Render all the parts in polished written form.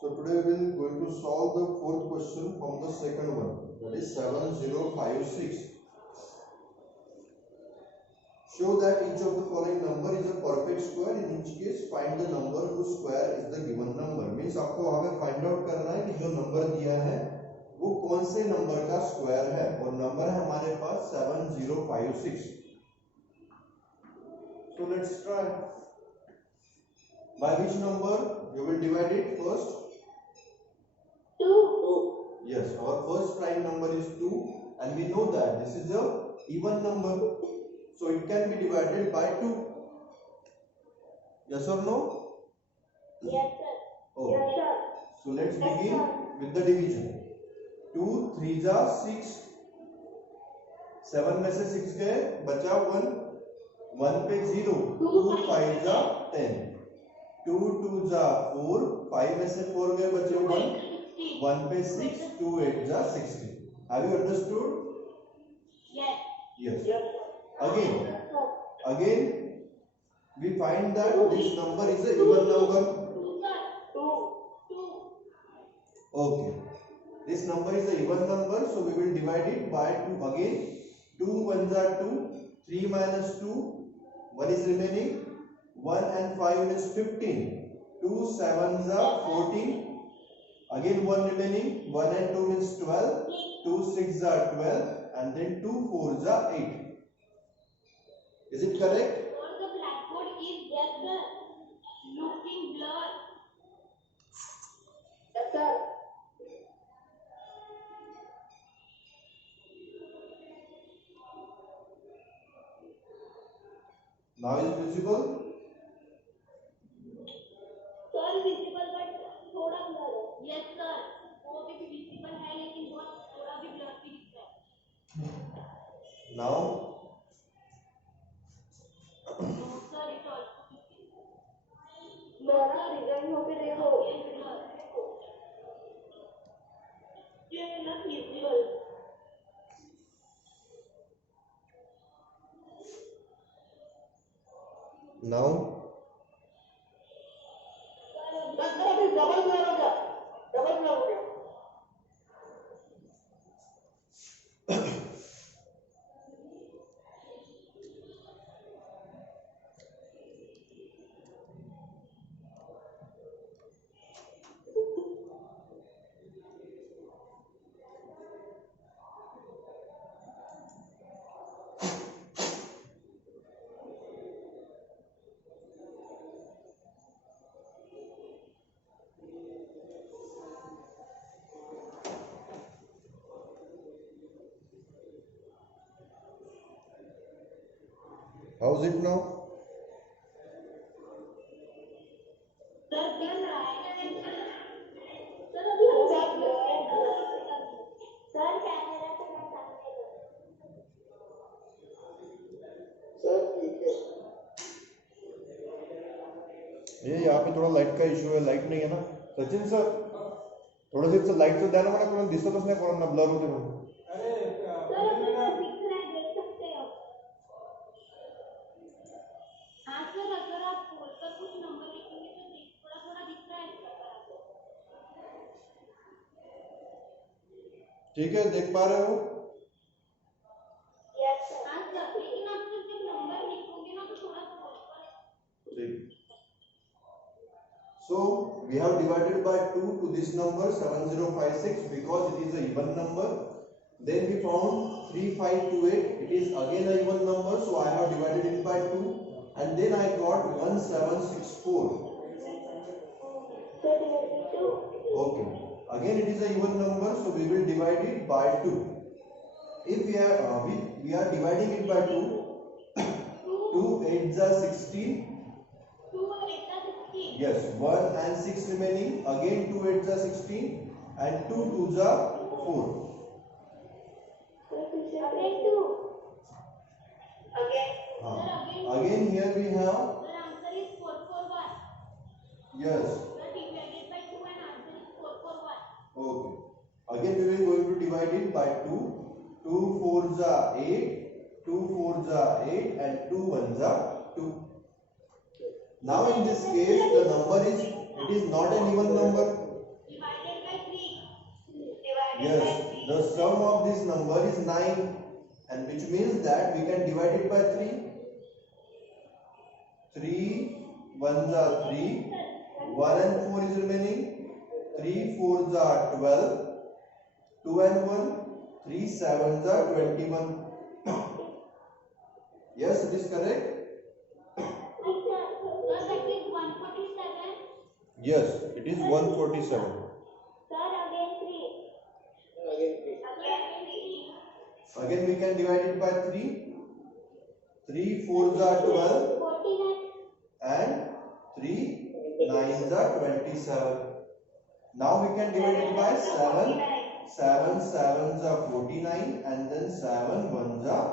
So today we will going to solve the fourth question from the second one, that is 7056. Show that each of the following number is a perfect square. In each case find the number whose square is the given number. Means आपको हमें find out करना है कि जो number दिया है वो कौन से number का square है, और number है हमारे पास 7056. So let's try. By which number you will divide it first? 2. Yes, our first prime number is 2 and we know that this is a even number, so it can be divided by 2. Yes or no? Yes, sir. Oh. Yes, sir. So let's Yes, begin sir. with the division. 2 3 जा 6, 7 में से 6 गए, बचा 1, 1 पे 0, 2 5 जा 10, 2 2 जा 4, 5 में से 4 गए, बचे 1, 1 पे 6, 2 8 जा 16. Have you understood? Yes. Yes. Yes, sir. Again we find that this number is a even number. 2, sir. 2. Okay, this number is a even number, so we will divide it by 2 again. 2 1s are 2, 3 minus 2, 1 is remaining, 1 and 5 is 15, 2 7s are 14, again 1 remaining, 1 and 2 means 12, 2 6s are 12, and then 2 4s are 8. Is it correct? Or the blackboard is just looking blur. Yes, sir. Now is it visible? Sir, visible but थोड़ा blur है. Yes, sir. वो भी visible है लेकिन बहुत थोड़ा भी blur भी दिख रहा है. Now No, sir, it also visible. मेरा डिजाइन होके देखो. ये ना visible. now डबल ब्लर हो गया. डबल ब्लर हो गया. how's it now? सर बन रहा है. सर अभी हो गया. सर कैमरा पे ना सामने लो. सर ठीक है. ये यहाँ पे थोडा लाईट का इश्यू आहे, लाईट नाही आहे ना सचिन सर, थोडंसं लाईटचं द्या ना मला, कोणाला दिसतच नाही, कोणाला ब्लर होते म्हणून. सर अभी तो दिख रहा है, देख सकते हो. हाँ सर, अगर आप बोलकर कुछ नंबर लिखेंगे तो थोड़ा थोड़ा दिख रहा है सर आपको. ठीक है, देख पा रहे हो? Yes sir. हाँ सर, लेकिन आप सर जब नंबर लिखोगे ना तो थोड़ा सा बोलकर. So we have divided by 2 to this number 7056 because it is a even number. Then we found 3528, it is again a even number, so I have divided it by 2, and then I got 1764. Okay, again it is a even number, so we will divide it by 2. If we are dividing it by 2, 2 8s are 16. Yes, 1 and 6 remaining, again 2 8s are 16 and 2 2s are 4. Again 2. Again. Again here we have. The answer is 441. Yes. The divided by 2 and answer is 441. Okay. Again we will going to divide it by 2. 2 4s are 8, 2 4s are 8 and 2 1s are 2. Now in this case the number is, it is not an even number. Yes, the sum of this number is 9, and which means that we can divide it by 3. 3 1s are 3, 1 and 4 is remaining, 3 4s are 12, 2 and 1, 3 7s are 21. Yes, it is correct. Yes, it is 147. Again we can divide it by 3. 3 4s are 12 and 3 9s are 27. Now we can divide it by 7. 7 7s are 49 and then 7 1s are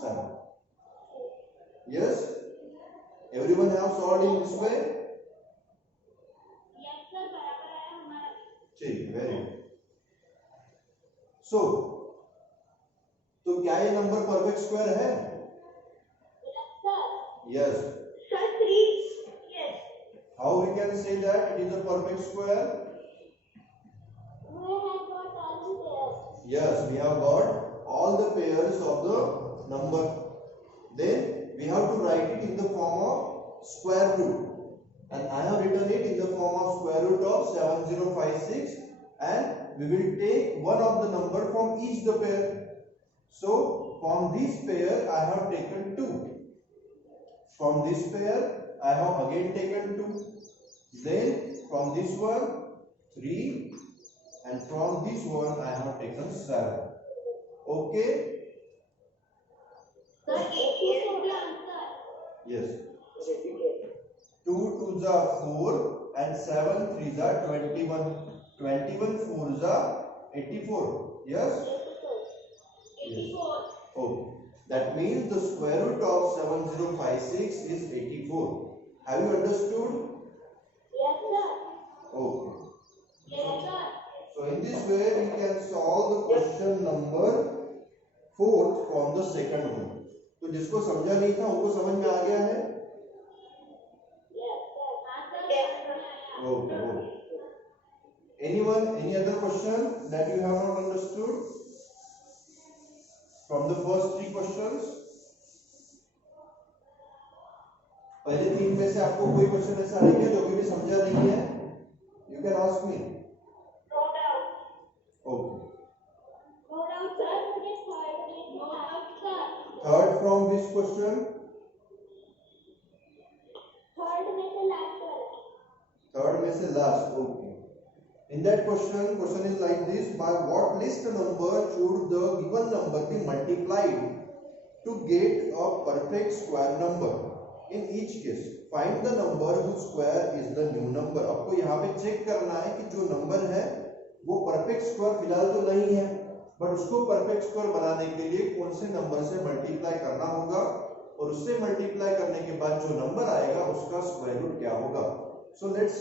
7. Yes? Everyone have solved in this way? ठीक, very good. तो क्या ये number perfect square है? Yes. How we can say that it is a perfect square? Yes, we have got all the pairs of the number. Then we have to write it in the form of square root, and I have written it in the form of square root of 7056, and we will take one of the number from each the pair. So from this pair I have taken 2. From this pair I have again taken 2. Then from this one 3, and from this one I have taken 7. Okay? Yes. 2 2s are 4 and 7 3s are 21. 21 4s are 84. Yes? 84. Okay. That means the square root of 7056 is 84. Have you understood? Yes, sir. Okay. Yes, sir. So in this way we can solve the question number 4 from the second one. तो जिसको समझा नहीं था उनको समझ में आ गया है? Yes, sir. Okay. Okay. Anyone? Any other question that you have not understood from the first 3 questions? पहले 3 में से आपको कोई क्वेश्चन ऐसा है क्या जो अभी भी समझा नहीं है? You can ask me. No doubt. Okay. No doubt, sir. No doubt, sir. Third from which question? Third में से last, sir. Third में से last. Okay. In that question is like this: by what least number should the given number be multiplied to get a perfect square number? In each case, find the number whose square is the new number. आपको यहाँ पे check करना है कि जो number है वो perfect square फिलहाल तो नहीं है, बट उसको परफेक्ट स्क्वायर बनाने के लिए कौन से नंबर से मल्टीप्लाई करना होगा, और उससे मल्टीप्लाई करने के बाद जो नंबर आएगा उसका स्क्वायर रूट क्या होगा. So let's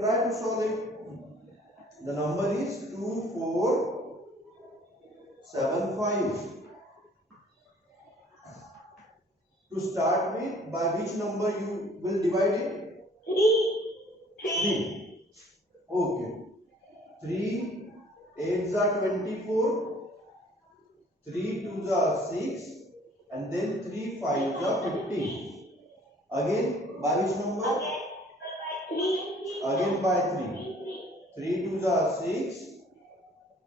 try to solve it. The number is 2475. To start with, by which number you will divide it? 3. 3. Okay. 3 8s are 24, 3 2s are 6, and then 3 5s are 15. Again by which number? Again by 3. 3 2s are 6,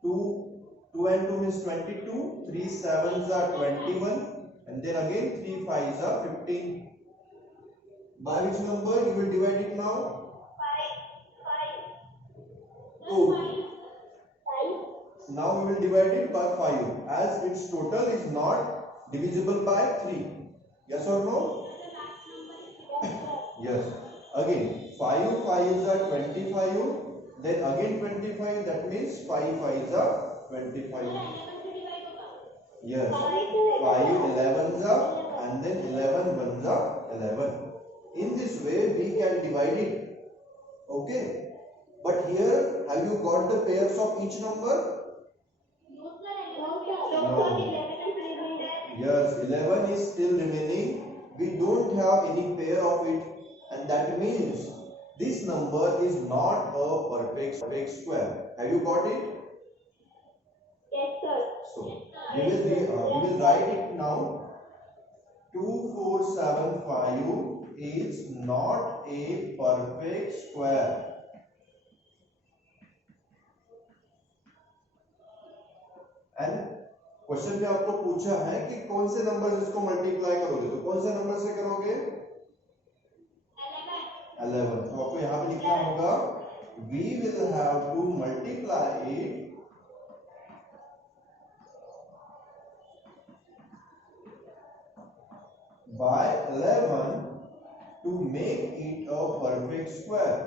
2 and 2 means 22, 3 7s are 21, and then again 3 5s are 15. By which number you will divide it now? 5. Oh. Now we will divide it by 5, as its total is not divisible by 3. Yes or no? Yes. Again 5 5s are 25, then again 25, that means 5 5s are 25. Yes. 5 11s are, and then 11 1s are 11. In this way we can divide it. Okay. But here, have you got the pairs of each number? No, sir. No. Yes, 11 is still remaining. We don't have any pair of it, and that means this number is not a perfect square. Have you got it? So we will write it now. 2475 is not a perfect square. And question में आपको पूछा है कि कौन से number से इसको multiply करोगे, तो कौन से नंबर से करोगे? 11। तो आपको यहाँ पे लिखना होगा we will have to multiply it by 11 to make it a perfect square.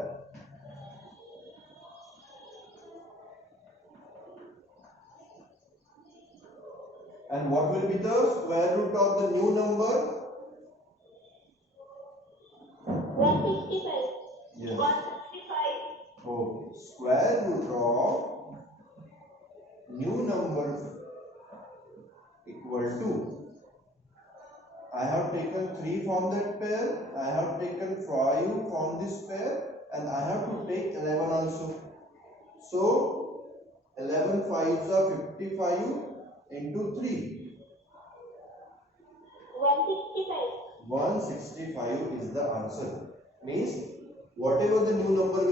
And what will be the square root of the new number? 165. Yes. 165. Okay. Square root of new number equal to, I have taken 3 from that pair, I have taken 5 from this pair, and I have to take 11 also. So 11 5s are 55 into 3. 165. 165 is the answer. Means whatever the new number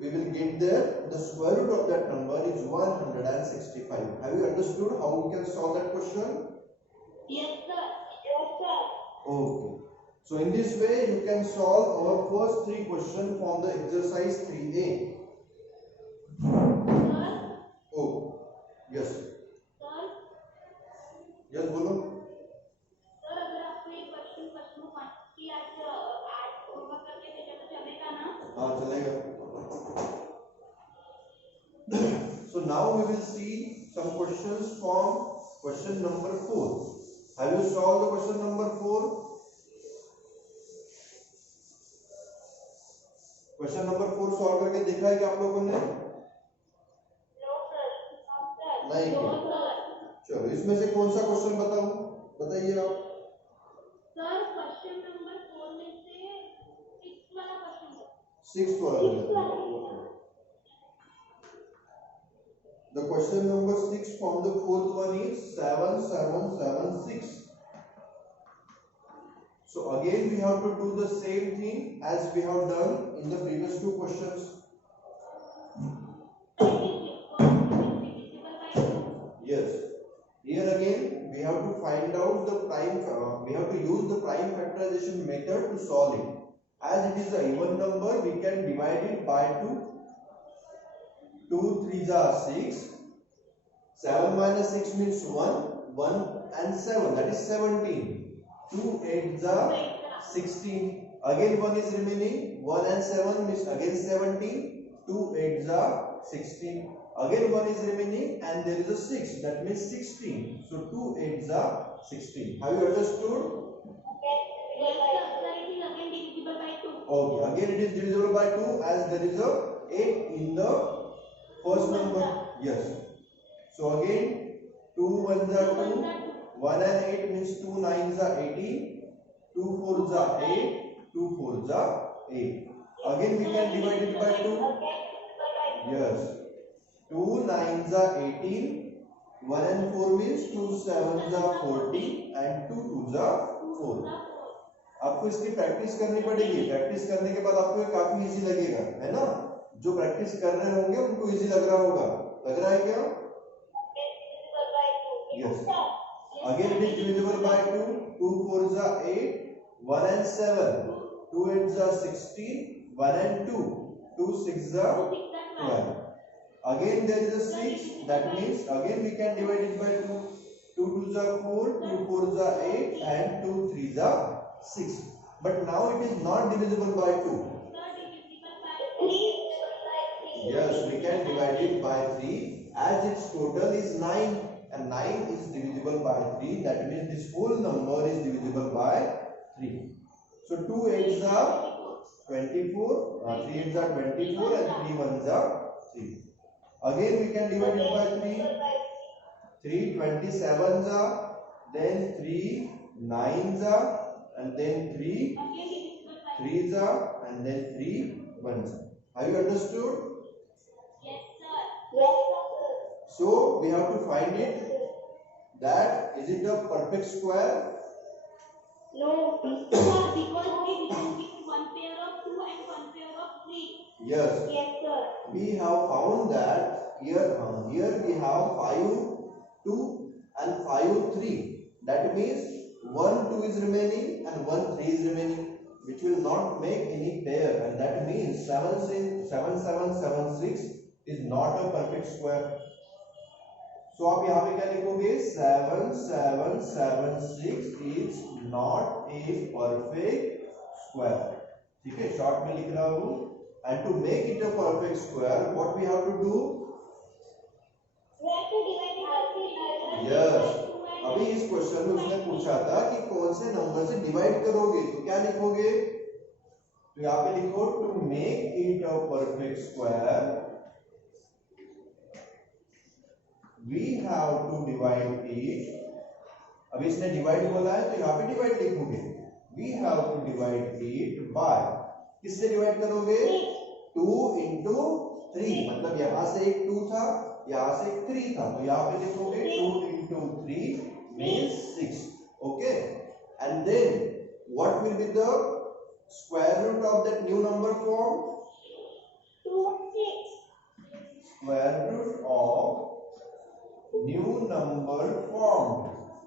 we will get there, the square root of that number is 165. Have you understood how we can solve that question? Yes, sir. Yes, sir. Okay. So in this way you can solve our first 3 questions from the exercise 3A. Sir. Oh, yes. Sir. Yes, बोलो. Sir अगर आपको एक question question quantity आज homework करके भेजा तो चलेगा ना? हाँ चलेगा. So now we will see some questions from question number 4. Have you solved the question number 4? Question number 4 solve करके देखा है क्या आप लोगों ने? No sir. नहीं नो किया. सर. चलो इसमें से कौन सा क्वेश्चन बताऊं, बताइए आप. सर क्वेश्चन नंबर 4 में से 6 वाला क्वेश्चन है. 6th वाला. The question number 6 from the 4th one is 7776. So again we have to do the same thing as we have done in the previous 2 questions. Yes. Here again we have to find out the prime. We have to use the prime factorization method to solve it. As it is a even number, we can divide it by 2. 2 3s are 6. 7 minus 6 means 1. 1 and 7, that is 17. 2 8s are 16. Again 1 is remaining. 1 and 7 means again 17. 2 8s are 16. Again 1 is remaining and there is a 6, that means 16. So 2 8s are 16. Have you understood? Yes, sir. It is again divisible by 2. Okay, again it is divisible by 2 as there is a 8 in the first number. Yes. So again 2 1s are 2. 1 and 8 means 2 9s are 18. 2 4s are 8. 2 4s are 8. Again we can divide it by 2. Yes. 2 9s are 18. 1 and 4 means 2 7s are 40 and 2 2s are 4. आपको इसकी practice करनी पड़ेगी. Practice करने के बाद आपको ये काफी इजी लगेगा, है ना? जो प्रैक्टिस कर रहे होंगे उनको इजी लग रहा होगा. लग रहा है क्या? Yes. Again it is divisible by 2. 2 4s are 8. 1 and 7. 2 8s are 16. 1 and 2. 2 6s are 12. Again there is a 6. That means again we can divide it by 2. 2 2s are 4. 2 4s are 8 and 2 3s are 6. But now it is not divisible by 2. Yes, we can divide it by 3 as its total is 9 and 9 is divisible by 3. That means this whole number is divisible by 3. So 2 8s are 24, 3 8s are 24 and 3 1s are 3. Again we can divide it by 3. 3 27s are, then 3 9s are, and then 3 3s are, and then 3 1s are. Have you understood? Yes, sir. Yes, sir. So we have to find it that is it a perfect square? No, sir, because we give one pair of 2 and one pair of 3. Yes. Yes, sir. We have found that here we have 5 2 and 5 3. That means 1 2 is remaining and 1 3 is remaining, which will not make any pair, and that means 7 7 7 7 6 is not a perfect square. So आप यहाँ पे क्या लिखोगे? 7 7 7 6 is not a perfect square. ठीक है, short में लिख रहा हूँ. And to make it a perfect square, what we have to do? We have to divide it by 3. Yes. अभी इस क्वेश्चन में उसने पूछा था कि कौन से नंबर से डिवाइड करोगे, तो क्या लिखोगे? तो यहाँ पे लिखो to make it a perfect square we have to divide it. अभी इसने डिवाइड बोला है तो यहाँ पे डिवाइड लिखोगे. We have to divide it by, किससे डिवाइड करोगे? 2 into 3. मतलब यहाँ से एक 2 था, यहाँ से एक 3 था, तो यहाँ पे लिखोगे 2 into 3 means 6. Okay, and then what will be the square root of that new number form? 2 6. Square root of new number form,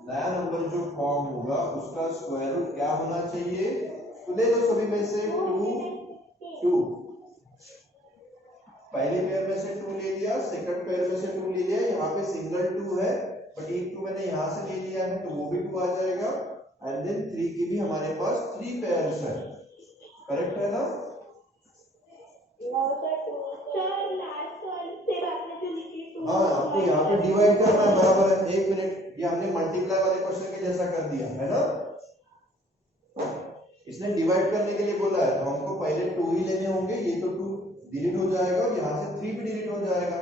नया नंबर जो फॉर्म होगा उसका स्क्वायर रूट क्या होना चाहिए? तो ले लो सभी में से 2 पहले पेयर में से 2 ले लिया, सेकंड पेयर में से 2 ले लिया. यहाँ पे सिंगल 2 है बट एक 2 मैंने यहाँ से ले लिया है तो वो भी 2 आ जाएगा. एंड देन 3 की भी हमारे पास 3 पेयर्स है. करेक्ट है ना? हाँ, आपको यहाँ पे डिवाइड करना है बराबर है. 1 मिनट, ये हमने मल्टीप्लाई वाले क्वेश्चन के जैसा कर दिया है ना. इसने डिवाइड करने के लिए बोला है तो हमको पहले 2 ही लेने होंगे. ये तो 2 डिलीट हो जाएगा और यहाँ से 3 भी डिलीट हो जाएगा,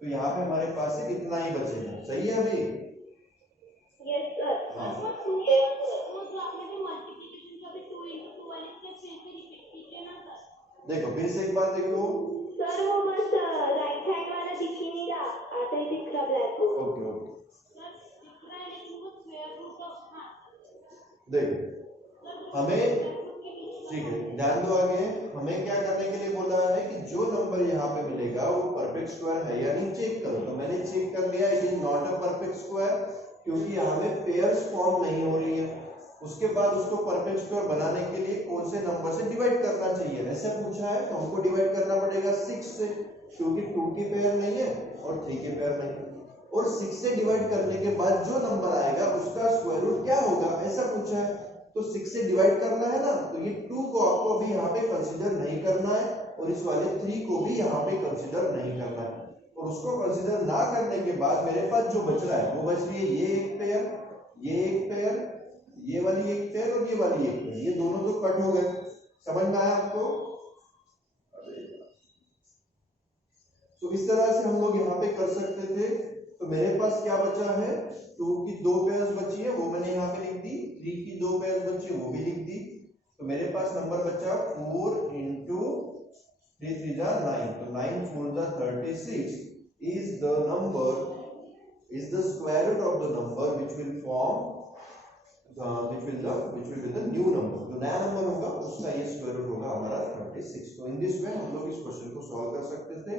तो यहाँ पे हमारे पास से इतना ही बचेगा. सही है अभी? Yes sir. हाँ. वो जो आपने जो मल्टीप्लिकेशन का भी 2 into 2 वाले के फिर से रिपीट कीजिए ना सर. देखो फिर से एक बार देखो. सर वो बस राइट हैंड वाला दिख ही नहीं रहा, आता ही दिख रहा black board. Okay okay, sir दिख रहा है लेकिन वो स्क्वायर रूट ऑफ. हाँ देखो हमें, ठीक है ध्यान दो. आगे हमें क्या करने के लिए बोला है कि जो नंबर यहाँ पे मिलेगा वो परफेक्ट स्क्वायर है या नहीं चेक करो. तो मैंने चेक कर लिया, it is not a perfect square, क्योंकि यहाँ पे पेयर्स फॉर्म नहीं हो रही है. उसके बाद उसको परफेक्ट स्क्वायर बनाने के लिए कौन से नंबर से डिवाइड करना चाहिए ऐसे पूछा है. तो हमको डिवाइड करना पड़ेगा 6 से, क्योंकि 2 की पेयर नहीं है और 3 की पेयर नहीं है. और 6 से डिवाइड करने के बाद जो नंबर आएगा उसका स्क्वायर रूट क्या होगा ऐसा पूछा है. तो 6 से डिवाइड करना है ना, तो ये 2 को आपको अभी यहाँ पे कंसीडर नहीं करना है और इस वाले 3 को भी यहाँ पे कंसीडर नहीं करना है. और उसको कंसीडर ना करने के बाद मेरे पास जो बच रहा है वो बच रही है ये एक पेयर, ये एक पेयर, ये वाली एक पेयर और ये वाली एक पेयर. ये दोनों तो कट हो गए. समझ में आया आपको? तो इस तरह से हम लोग यहाँ पे कर सकते थे. तो मेरे पास क्या बचा है? 2 की 2 पेयर्स बची है वो मैंने यहाँ पे लिख दी. 3 की 2 पेयर्स बची है वो भी लिख दी. तो मेरे पास नंबर बचा 4 into 3 3 जा 9. तो 9 4 जा 36 is the number, is the square root of the number which will form which will be the new number. जो नया नंबर होगा उसका ये स्क्वायर रूट होगा हमारा 36. तो इन दिस वे हम लोग इस क्वेश्चन को सॉल्व कर सकते थे.